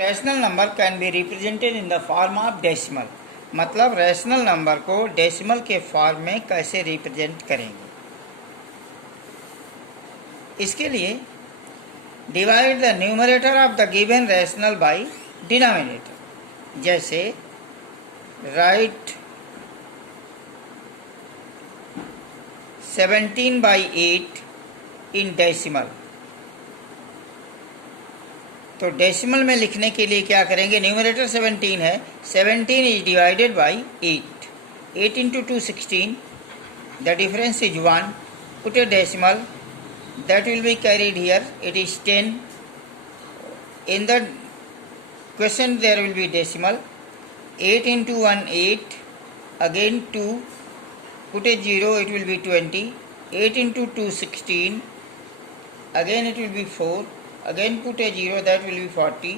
Rational number can be represented in the form of decimal. मतलब rational number को decimal के form में कैसे रिप्रेजेंट करेंगे। इसके लिए divide the numerator of the given rational by denominator. जैसे राइट 17/8 इन डेसिमल। तो डेसिमल में लिखने के लिए क्या करेंगे, न्यूमरेटर 17 है, 17 is divided by 8, 8 into 2 16, the difference is 1, put A decimal, that will be carried here, it is 10. In the question there will be decimal, 8 into 1 8, again 2, put a 0, it will be 20, 8 into 2 16, again it will be 4, again put a 0, that will be 40,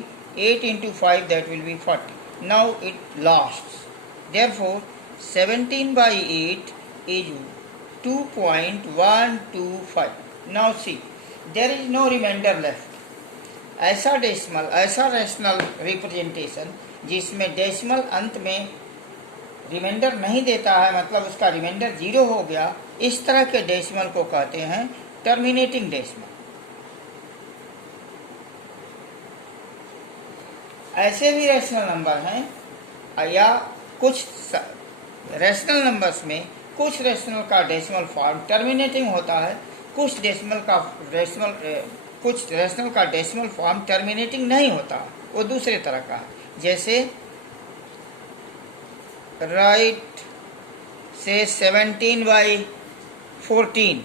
8 into 5, that will be 40. Now it lasts. Therefore 17 by 8 is 2.125. Now see, there is no remainder left. ऐसा decimal, ऐसा rational representation जिसमें decimal अंत में reminder नहीं देता है, मतलब उसका रिमाइंडर 0 हो गया, इस तरह के डेसिमल को कहते हैं टर्मिनेटिंग डेसिमल। ऐसे भी रैशनल नंबर हैं, या कुछ रैशनल नंबर्स में कुछ रैशनल का डेसिमल फॉर्म टर्मिनेटिंग होता है, कुछ रैशनल का डेसिमल फॉर्म टर्मिनेटिंग नहीं होता, वो दूसरे तरह का है। जैसे राइट से 17/14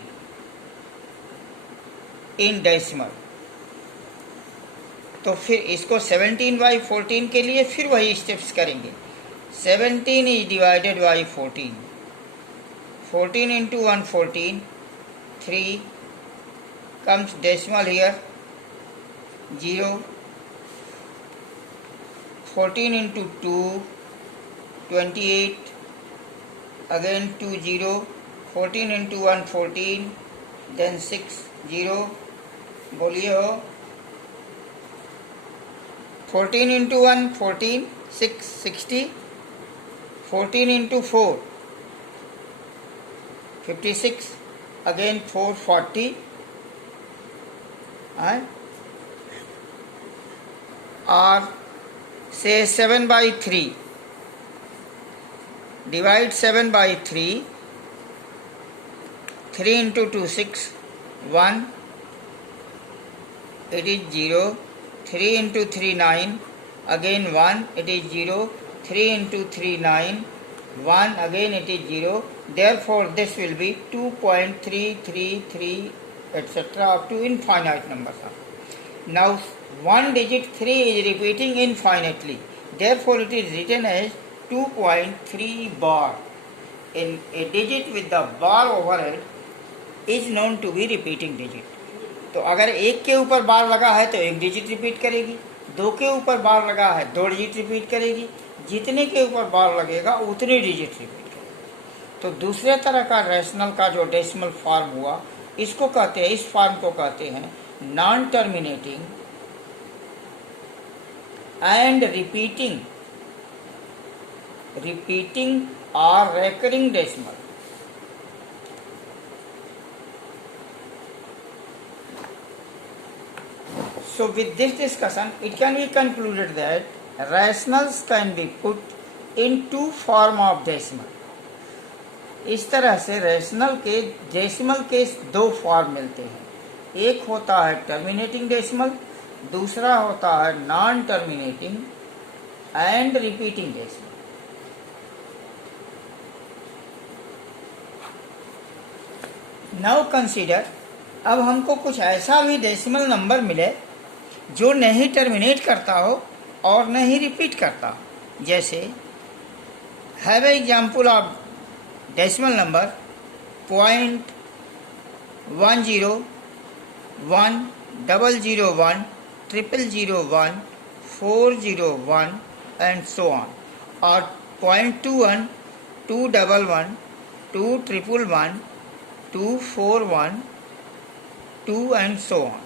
इन डेसिमल। तो फिर इसको 17/14 के लिए फिर वही स्टेप्स करेंगे। 17 is divided by 14, 14 into 1 14, 3 comes decimal here 0, 14 into 2 28, again 2 0, 14 into 1 14, then 6 0, बोलिए हो, 14 into 1 14, 6 60, 14 into 4 56, again 4 40, और say 7/3, divide 7/3, 3 into 2 6, 1, it is 0, 3 into 3 9, again 1, it is 0, 3 into 3 9, 1, again it is 0. Therefore this will be 2.333 etc. up to infinite numbers. Now one digit 3 is repeating infinitely, therefore it is written as 2.3 bar. In a digit with the bar overhead is known to be repeating digit. तो अगर एक के ऊपर बार लगा है तो एक digit repeat करेगी, दो के ऊपर बार लगा है 2 डिजिट रिपीट करेगी, जितने के ऊपर बार लगेगा उतने डिजिट रिपीट करेगी। तो दूसरे तरह का रैशनल का जो डेसिमल फॉर्म हुआ, इसको कहते हैं, इस फॉर्म को कहते हैं नॉन टर्मिनेटिंग एंड रिपीटिंग और recurring decimal. So with this discussion, it can be concluded that rationals can be put in 2 form of decimal. इस तरह से रैशनल के डेसिमल के 2 फॉर्म मिलते हैं। एक होता है टर्मिनेटिंग डेसिमल, दूसरा होता है non terminating and repeating decimal. Now consider, अब हमको कुछ ऐसा भी डेसिमल नंबर मिले जो नहीं टर्मिनेट करता हो और नहीं रिपीट करता हो। जैसे have a example of decimal number 0.101, 001, 0001, 401 and so on, or 0.21, 211, 2111, 241, 2 and so on.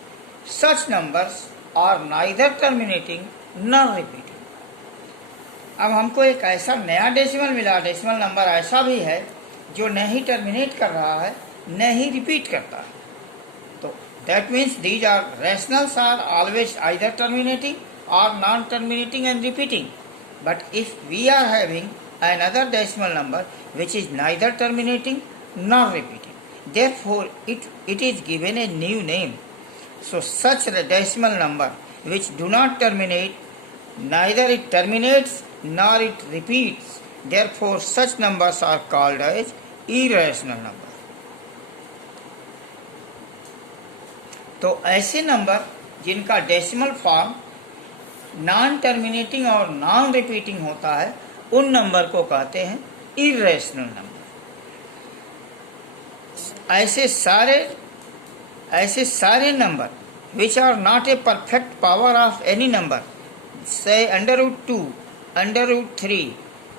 Such numbers are neither terminating non repeating. अब हमको एक ऐसा नया डेसिमल मिला, डेसिमल नंबर ऐसा भी है जो न ही टर्मिनेट कर रहा है न ही रिपीट करता है। तो that means these are rationals are always either terminating और non terminating and repeating. But if we are having another decimal number which is neither terminating nor repeating, therefore it is given a new name. So such a decimal number which do not terminate, neither it terminates nor it repeats, therefore such numbers are called as irrational number. तो ऐसे number जिनका decimal form non terminating और non repeating होता है उन number को कहते हैं इर्रेशनल नंबर। ऐसे सारे number which are not a perfect power of any number, say √2, √3,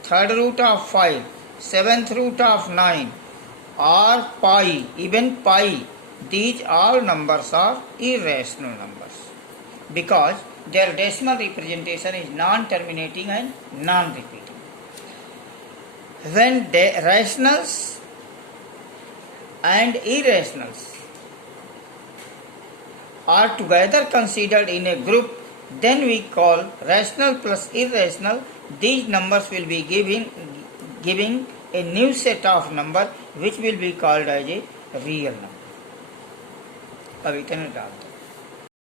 third root of 5, seventh root of 9 और pi, even pi, these all numbers are irrational numbers because their decimal representation is non-terminating and non-repeating. When rationals and irrationals are together considered in a group, then we call rational plus irrational. These numbers will be giving a new set of number which will be called as a real number. अब इतने डाल दो।